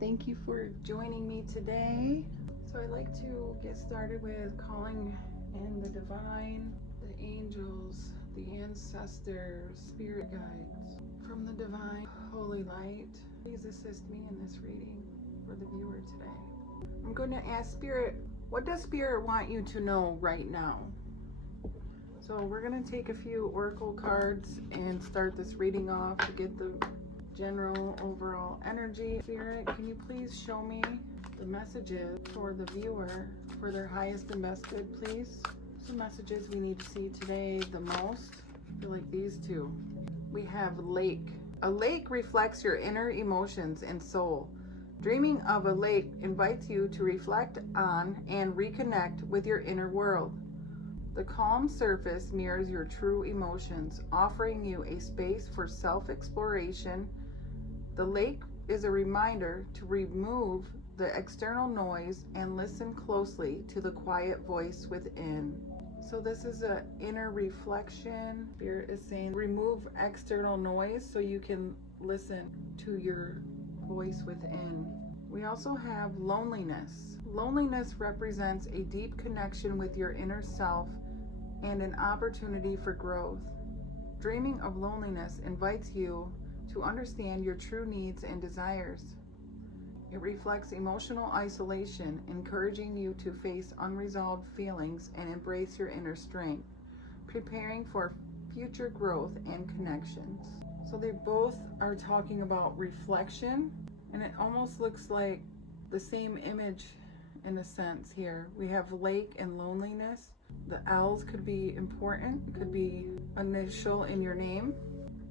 Thank you for joining me today. So I'd like to get started with calling in the divine, the angels, the ancestors, spirit guides from the divine holy light. Please assist me in this reading for the viewer today. I'm going to ask Spirit, what does Spirit want you to know right now? So we're going to take a few oracle cards and start this reading off to get the general overall energy. Spirit, can you please show me the messages for the viewer for their highest and best good, please? Some messages we need to see today the most. I feel like these two. We have lake. A lake reflects your inner emotions and soul. Dreaming of a lake invites you to reflect on and reconnect with your inner world. The calm surface mirrors your true emotions, offering you a space for self-exploration. The lake is a reminder to remove the external noise and listen closely to the quiet voice within. So this is an inner reflection. Spirit is saying remove external noise so you can listen to your voice within. We also have loneliness. Loneliness represents a deep connection with your inner self and an opportunity for growth. Dreaming of loneliness invites you to understand your true needs and desires. It reflects emotional isolation, encouraging you to face unresolved feelings and embrace your inner strength, preparing for future growth and connections. So they both are talking about reflection, and it almost looks like the same image in a sense here. We have lake and loneliness. The L's could be important. It could be initial in your name.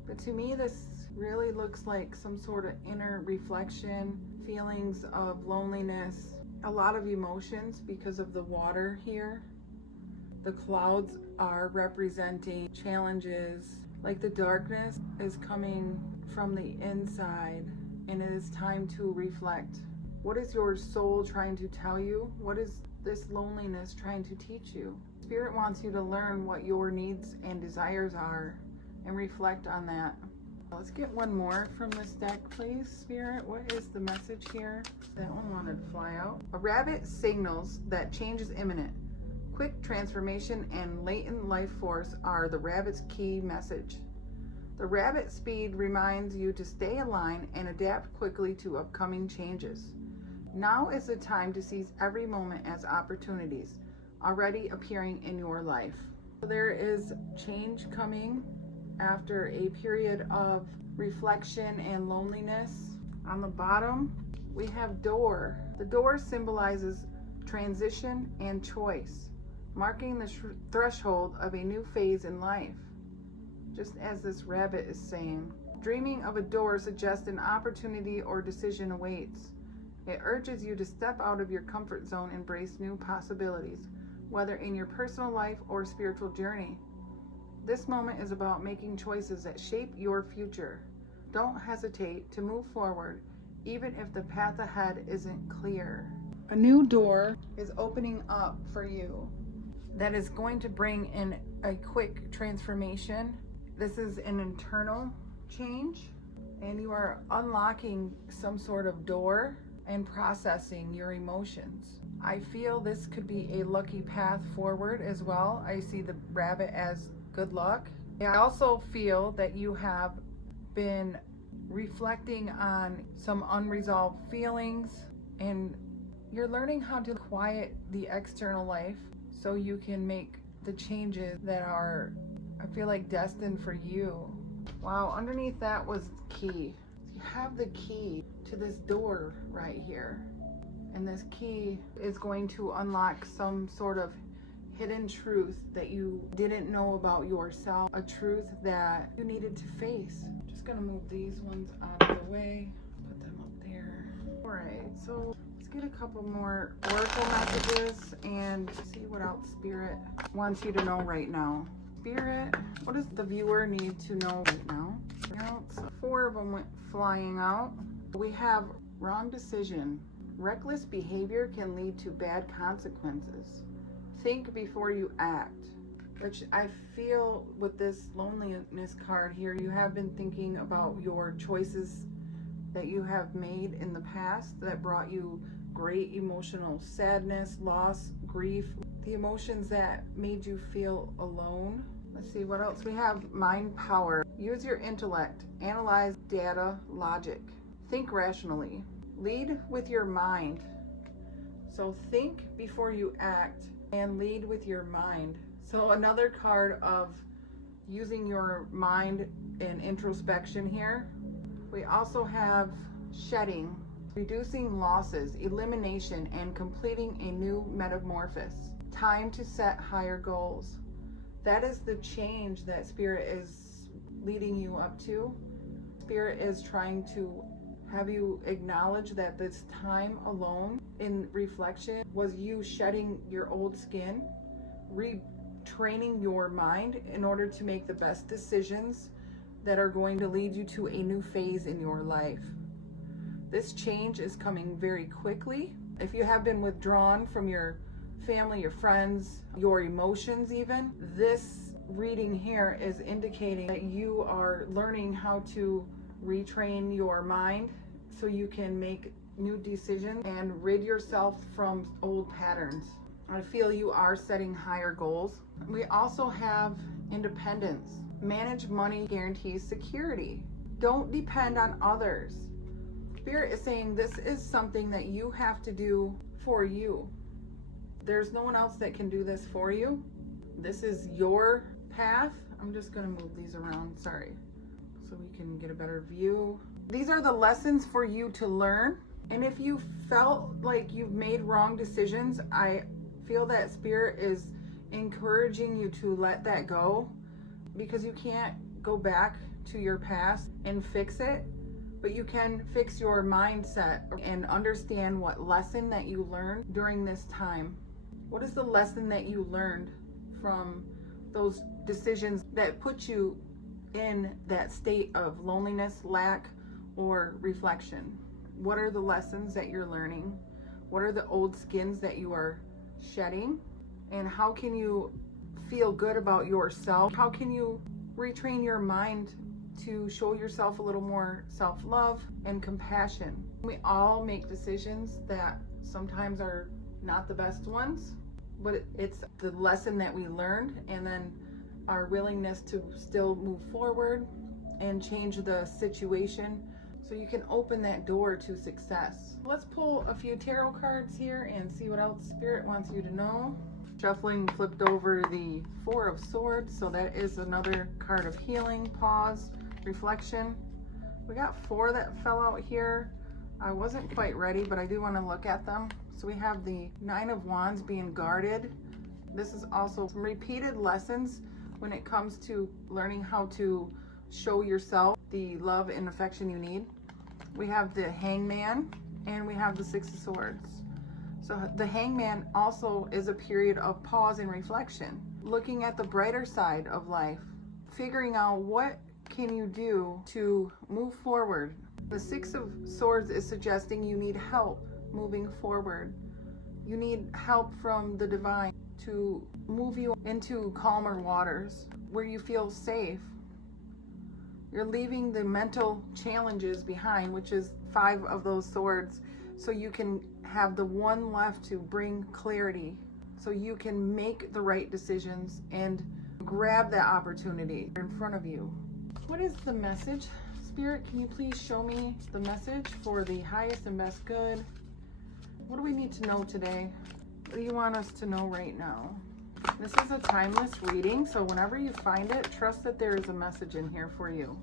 But to me, this really looks like some sort of inner reflection, feelings of loneliness, a lot of emotions because of the water here. The clouds are representing challenges, like the darkness is coming from the inside, and it is time to reflect. What is your soul trying to tell you? What is this loneliness trying to teach you? Spirit wants you to learn what your needs and desires are and reflect on that. Let's get one more from this deck, please, Spirit. What is the message here? That one wanted to fly out. A rabbit signals that change is imminent. Quick transformation and latent life force are the rabbit's key message. The rabbit speed reminds you to stay aligned and adapt quickly to upcoming changes. Now is the time to seize every moment as opportunities already appearing in your life. There is change coming after a period of reflection and loneliness. On the bottom, we have door. The door symbolizes transition and choice, marking the threshold of a new phase in life. Just as this rabbit is saying, dreaming of a door suggests an opportunity or decision awaits. It urges you to step out of your comfort zone and embrace new possibilities, whether in your personal life or spiritual journey. This moment is about making choices that shape your future. Don't hesitate to move forward, even if the path ahead isn't clear. A new door is opening up for you that is going to bring in a quick transformation. This is an internal change, and you are unlocking some sort of door and processing your emotions. I feel this could be a lucky path forward as well. I see the rabbit as good luck. I also feel that you have been reflecting on some unresolved feelings, and you're learning how to quiet the external life so you can make the changes that are, I feel like, destined for you. Wow, underneath that was key. You have the key to this door right here. And this key is going to unlock some sort of hidden truth that you didn't know about yourself, a truth that you needed to face. Just gonna move these ones out of the way, put them up there. All right, so let's get a couple more oracle messages and see what else Spirit wants you to know right now. Spirit, what does the viewer need to know right now? Four of them went flying out. We have wrong decision. Reckless behavior can lead to bad consequences. Think before you act. Which I feel with this loneliness card here, you have been thinking about your choices that you have made in the past that brought you great emotional sadness, loss, grief, the emotions that made you feel alone. Let's see what else we have. Mind power. Use your intellect. Analyze data, logic. Think rationally. Lead with your mind. So think before you act and lead with your mind. So another card of using your mind in introspection here. We also have shedding, reducing losses, elimination, and completing a new metamorphosis. Time to set higher goals. That is the change that Spirit is leading you up to. Spirit is trying to have you acknowledge that this time alone in reflection was you shedding your old skin, retraining your mind in order to make the best decisions that are going to lead you to a new phase in your life. This change is coming very quickly. If you have been withdrawn from your family, your friends, your emotions even, this reading here is indicating that you are learning how to retrain your mind so you can make new decisions and rid yourself from old patterns. I feel you are setting higher goals. We also have independence. Manage money guarantees security. Don't depend on others. Spirit is saying this is something that you have to do for you. There's no one else that can do this for you. This is your path. I'm just going to move these around, sorry, so we can get a better view. These are the lessons for you to learn. And if you felt like you've made wrong decisions, I feel that Spirit is encouraging you to let that go, because you can't go back to your past and fix it, but you can fix your mindset and understand what lesson that you learned during this time. What is the lesson that you learned from those decisions that put you in that state of loneliness, lack, or reflection? What are the lessons that you're learning? What are the old skins that you are shedding? And how can you feel good about yourself? How can you retrain your mind to show yourself a little more self-love and compassion? We all make decisions that sometimes are not the best ones, but it's the lesson that we learned, and then our willingness to still move forward and change the situation so you can open that door to success. Let's pull a few tarot cards here and see what else Spirit wants you to know. Shuffling, flipped over the Four of Swords, so that is another card of healing, pause, reflection. We got 4 that fell out here. I wasn't quite ready, but I do want to look at them. So we have the 9 of Wands, being guarded. This is also some repeated lessons when it comes to learning how to show yourself the love and affection you need. We have the Hangman, and we have the 6 of Swords. So the Hangman also is a period of pause and reflection, looking at the brighter side of life, figuring out what can you do to move forward. The 6 of Swords is suggesting you need help moving forward. You need help from the divine to move you into calmer waters where you feel safe. You're leaving the mental challenges behind, which is 5 of those swords, so you can have the one left to bring clarity, so you can make the right decisions and grab that opportunity in front of you. What is the message? Spirit, can you please show me the message for the highest and best good? What do we need to know today? What do you want us to know right now? This is a timeless reading, so whenever you find it, trust that there is a message in here for you.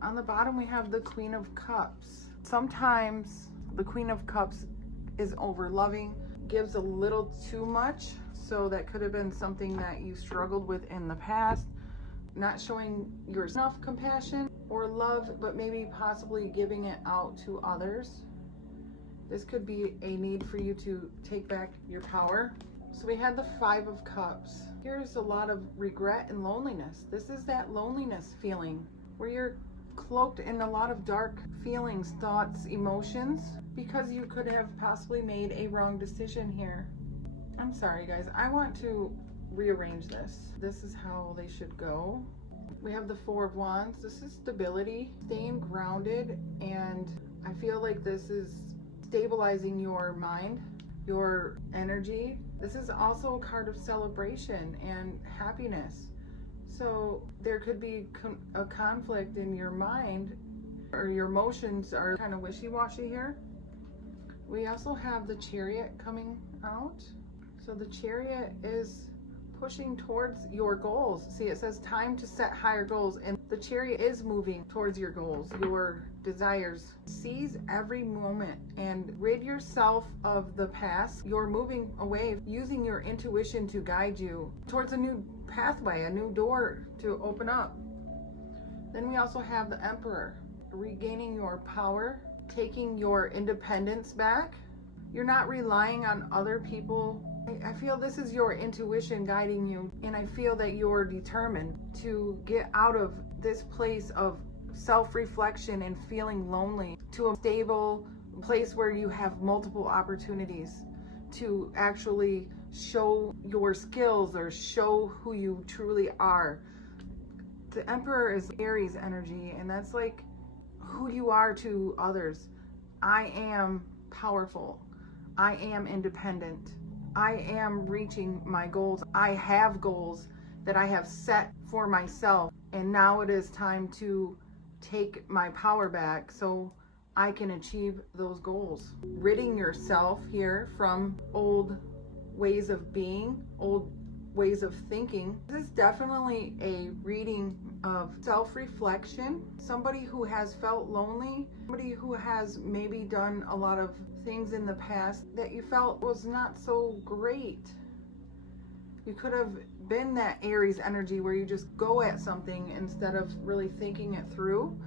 On the bottom, we have the Queen of Cups. Sometimes the Queen of Cups is over-loving, gives a little too much, so that could have been something that you struggled with in the past. Not showing yourself enough compassion or love, but maybe possibly giving it out to others. This could be a need for you to take back your power. So we had the 5 of Cups. Here's a lot of regret and loneliness. This is that loneliness feeling where you're cloaked in a lot of dark feelings, thoughts, emotions, because you could have possibly made a wrong decision here. I'm sorry, guys. I want to rearrange this. This is how they should go. We have the 4 of Wands. This is stability, staying grounded, and I feel like this is stabilizing your mind, your energy. This is also a card of celebration and happiness. So there could be a conflict in your mind, or your emotions are kind of wishy-washy here. We also have the Chariot coming out. So the Chariot is pushing towards your goals. See, it says time to set higher goals, and the Chariot is moving towards your goals, your desires. Seize every moment and rid yourself of the past. You're moving away, using your intuition to guide you towards a new pathway, a new door to open up. Then we also have the Emperor, regaining your power, taking your independence back. You're not relying on other people. I feel this is your intuition guiding you, and I feel that you're determined to get out of this place of self-reflection and feeling lonely to a stable place where you have multiple opportunities to actually show your skills or show who you truly are. The Emperor is Aries energy, and that's like who you are to others. I am powerful. I am independent. I am reaching my goals. I have goals that I have set for myself, and now it is time to take my power back so I can achieve those goals. Ridding yourself here from old ways of being, old ways of thinking. This is definitely a reading of self-reflection. Somebody who has felt lonely, somebody who has maybe done a lot of things in the past that you felt was not so great. You could have been that Aries energy where you just go at something instead of really thinking it through.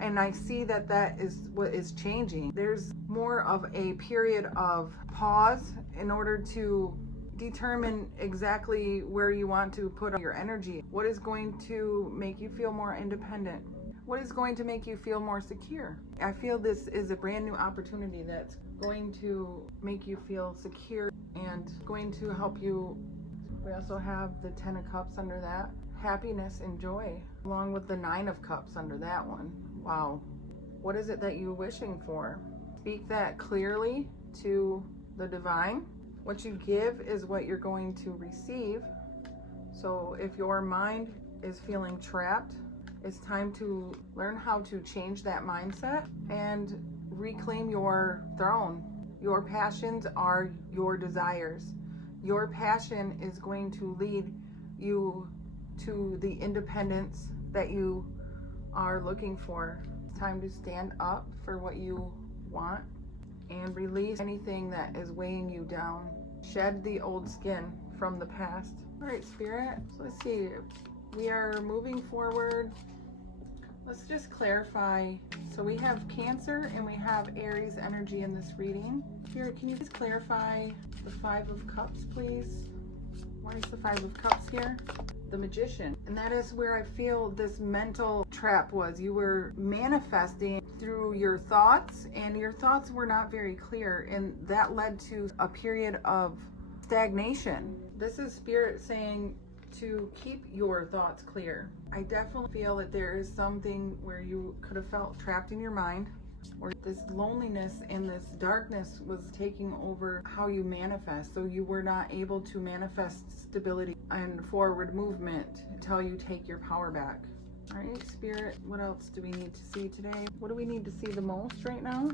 And I see that that is what is changing. There's more of a period of pause in order to determine exactly where you want to put your energy. What is going to make you feel more independent? What is going to make you feel more secure? I feel this is a brand new opportunity that's going to make you feel secure and going to help you. We also have the 10 of Cups under that. Happiness and joy, along with the 9 of Cups under that one. Wow. What is it that you're wishing for? Speak that clearly to the divine. What you give is what you're going to receive. So if your mind is feeling trapped, it's time to learn how to change that mindset and reclaim your throne. Your passions are your desires. Your passion is going to lead you to the independence that you are looking for. It's time to stand up for what you want and release anything that is weighing you down. Shed the old skin from the past. All right, Spirit, so let's see. We are moving forward. Let's just clarify. So we have Cancer and we have Aries energy in this reading. Spirit, can you just clarify the 5 of Cups, please? Why is the 5 of Cups here? The Magician. And that is where I feel this mental trap was. You were manifesting through your thoughts, and your thoughts were not very clear, and that led to a period of stagnation. This is Spirit saying to keep your thoughts clear. I definitely feel that there is something where you could have felt trapped in your mind, or this loneliness and this darkness was taking over how you manifest. So you were not able to manifest stability and forward movement until you take your power back. All right, Spirit, what else do we need to see today? What do we need to see the most right now?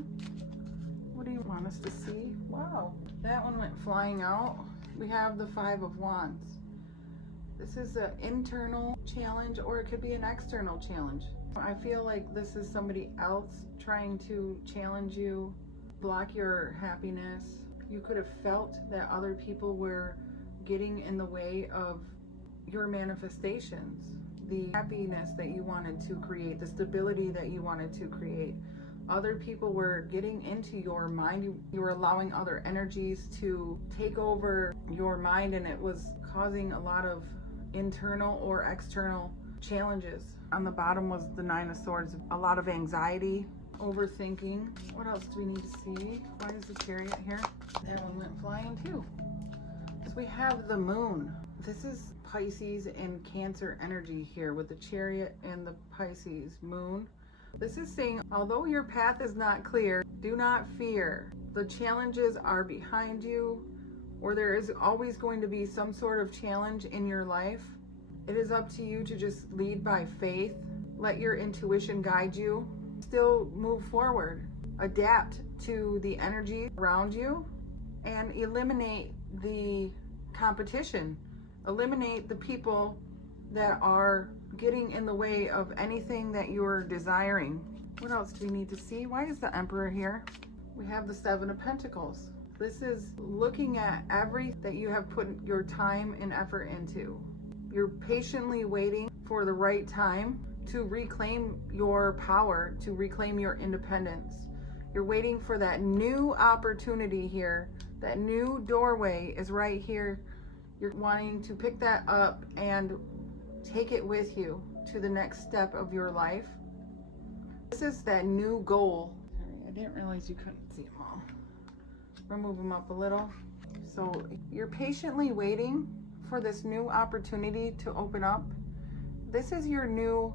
What do you want us to see? Wow, that one went flying out. We have the 5 of Wands. This is an internal challenge, or it could be an external challenge. I feel like this is somebody else trying to challenge you, block your happiness. You could have felt that other people were getting in the way of your manifestations, the happiness that you wanted to create, the stability that you wanted to create. Other people were getting into your mind. You were allowing other energies to take over your mind, and it was causing a lot of internal or external challenges. On the bottom was the 9 of Swords, a lot of anxiety, overthinking. What else do we need to see? Why is the Chariot here? That one went flying too. So we have the Moon. This is Pisces and Cancer energy here with the Chariot and the Pisces Moon. This is saying, although your path is not clear, do not fear. The challenges are behind you, or there is always going to be some sort of challenge in your life. It is up to you to just lead by faith. Let your intuition guide you. Still move forward. Adapt to the energy around you and eliminate the competition. Eliminate the people that are getting in the way of anything that you're desiring. What else do we need to see? Why is the Emperor here? We have the Seven of Pentacles. This is looking at everything that you have put your time and effort into. You're patiently waiting for the right time to reclaim your power, to reclaim your independence. You're waiting for that new opportunity here. That new doorway is right here. You're wanting to pick that up and take it with you to the next step of your life. This is that new goal. I didn't realize you couldn't see them all. We'll move them up a little. So you're patiently waiting for this new opportunity to open up. This is your new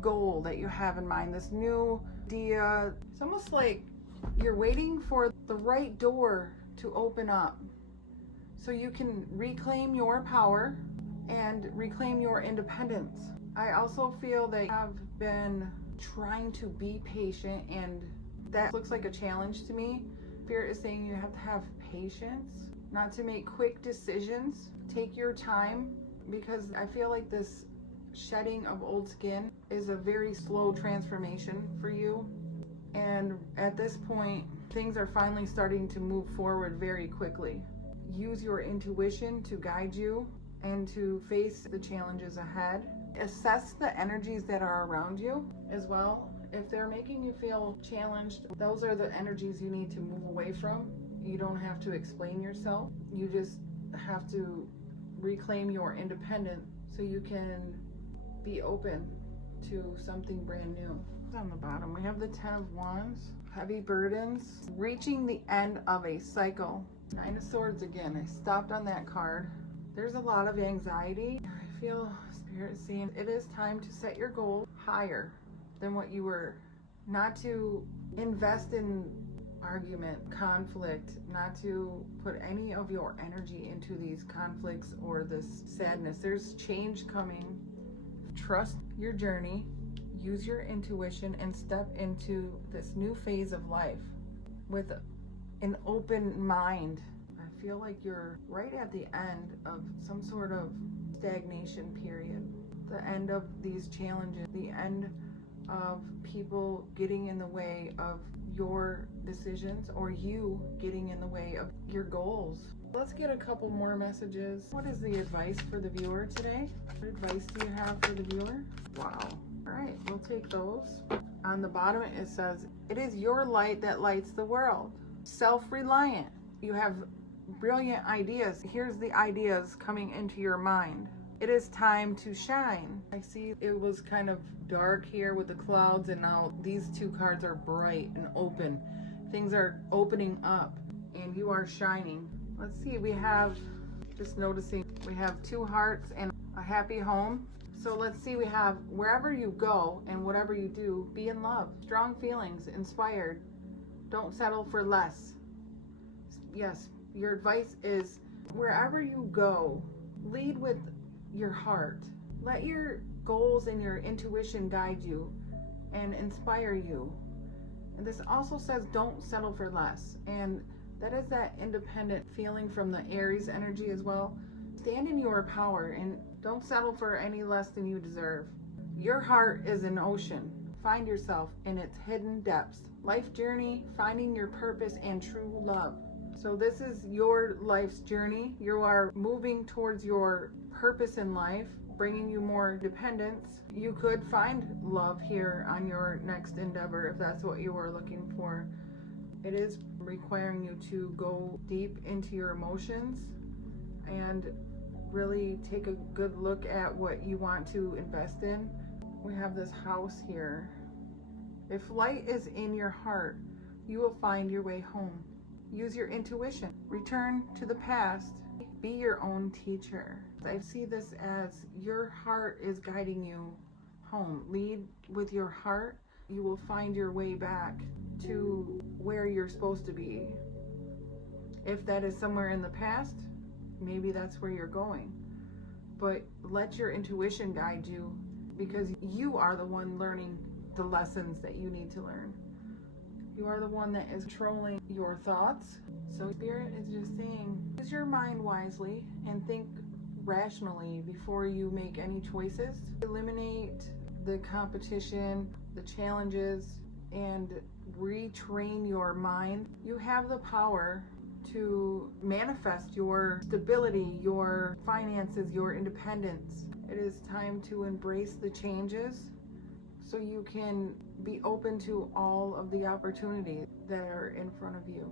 goal that you have in mind, this new idea. It's almost like you're waiting for the right door to open up so you can reclaim your power and reclaim your independence. I also feel that you have been trying to be patient, and that looks like a challenge to me. Spirit is saying you have to have patience, not to make quick decisions. Take your time, because I feel like this shedding of old skin is a very slow transformation for you. And at this point, things are finally starting to move forward very quickly. Use your intuition to guide you and to face the challenges ahead. Assess the energies that are around you as well. If they're making you feel challenged, those are the energies you need to move away from. You don't have to explain yourself. You just have to reclaim your independence so you can be open to something brand new. On the bottom, we have the Ten of Wands. Heavy burdens. Reaching the end of a cycle. Nine of Swords again. I stopped on that card. There's a lot of anxiety. I feel Spirit saying it is time to set your goal higher than what you were. Not to invest in argument, conflict, not to put any of your energy into these conflicts or this sadness. There's change coming. Trust your journey. Use your intuition and step into this new phase of life with an open mind. I feel like you're right at the end of some sort of stagnation period. The end of these challenges, the end of people getting in the way of your decisions or you getting in the way of your goals. Let's get a couple more messages. What is the advice for the viewer today? What advice do you have for the viewer? Wow. All right, we'll take those. On the bottom it says, it is your light that lights the world. Self-reliant. You have brilliant ideas. Here's the ideas coming into your mind. It is time to shine. I see it was kind of dark here with the clouds, and now these two cards are bright and open. Things are opening up and you are shining. Let's see, we have, just noticing, we have two hearts and a happy home. So let's see, we have wherever you go and whatever you do, be in love. Strong feelings, inspired. Don't settle for less. Yes, your advice is wherever you go, lead with your heart. Let your goals and your intuition guide you and inspire you. And this also says don't settle for less. And that is that independent feeling from the Aries energy as well. Stand in your power and don't settle for any less than you deserve. Your heart is an ocean. Find yourself in its hidden depths. Life journey, finding your purpose and true love. So this is your life's journey. You are moving towards your purpose in life, bringing you more dependence. You could find love here on your next endeavor if that's what you are looking for. It is requiring you to go deep into your emotions and really take a good look at what you want to invest in. We have this house here. If light is in your heart, you will find your way home. Use your intuition. Return to the past. Be your own teacher. I see this as your heart is guiding you home. Lead with your heart you will find your way back to where you're supposed to be. If that is somewhere in the past, maybe that's where you're going. But let your intuition guide you, because you are the one learning the lessons that you need to learn. You are the one that is controlling your thoughts. So Spirit is just saying, use your mind wisely and think rationally before you make any choices. Eliminate the competition, the challenges, and retrain your mind. You have the power to manifest your stability, your finances, your independence. It is time to embrace the changes so you can be open to all of the opportunities that are in front of you.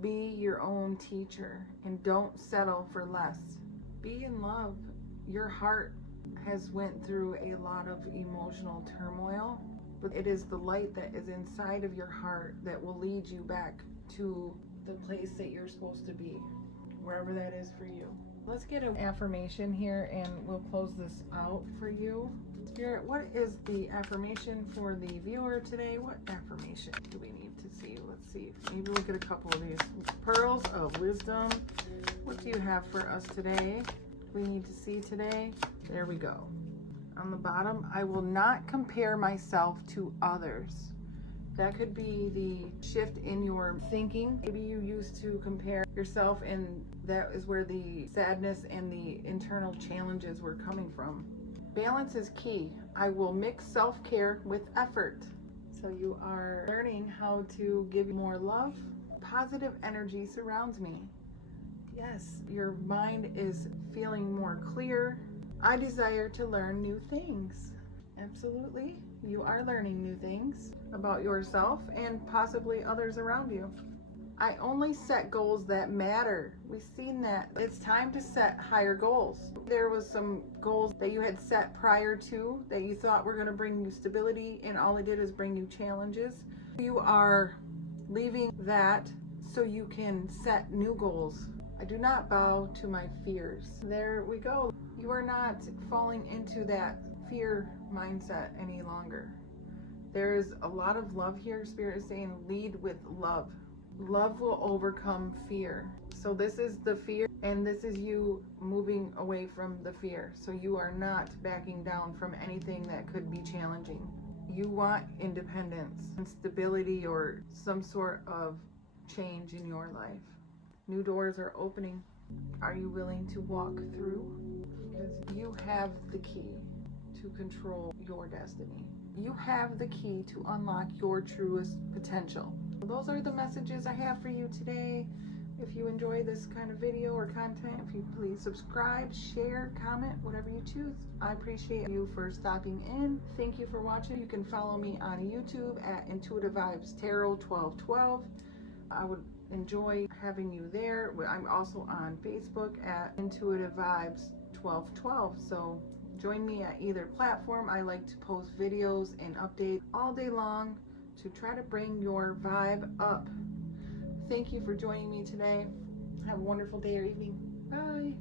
Be your own teacher and don't settle for less. Be in love. Your heart has went through a lot of emotional turmoil, but it is the light that is inside of your heart that will lead you back to the place that you're supposed to be, wherever that is for you. Let's get an affirmation here and we'll close this out for you. Spirit, what is the affirmation for the viewer today? What affirmation do we need to see? Let's see. Maybe we'll get a couple of these. Pearls of wisdom. What do you have for us today? We need to see today. There we go. On the bottom, I will not compare myself to others. That could be the shift in your thinking. Maybe you used to compare yourself, and that is where the sadness and the internal challenges were coming from. Balance is key. I will mix self-care with effort. So you are learning how to give more love. Positive energy surrounds me. Yes, your mind is feeling more clear. I desire to learn new things. Absolutely. You are learning new things about yourself and possibly others around you. I only set goals that matter. We've seen that. It's time to set higher goals. There was some goals that you had set prior to that you thought were going to bring you stability, and all it did is bring you challenges. You are leaving that so you can set new goals. I do not bow to my fears. There we go. You are not falling into that fear mindset any longer. There is a lot of love here. Spirit is saying lead with love. Love will overcome fear. So this is the fear, and this is you moving away from the fear. So you are not backing down from anything that could be challenging. You want independence and stability or some sort of change in your life. New doors are opening. Are you willing to walk through? Because you have the key to control your destiny. You have the key to unlock your truest potential. Those are the messages I have for you today. If you enjoy this kind of video or content, if you please subscribe, share, comment, whatever you choose. I appreciate you for stopping in. Thank you for watching. You can follow me on YouTube at Intuitive Vibes Tarot 1212. I would enjoy having you there. I'm also on Facebook at Intuitive Vibes 1212. So join me at either platform. I like to post videos and updates all day long to try to bring your vibe up. Thank you for joining me today. Have a wonderful day or evening. Bye.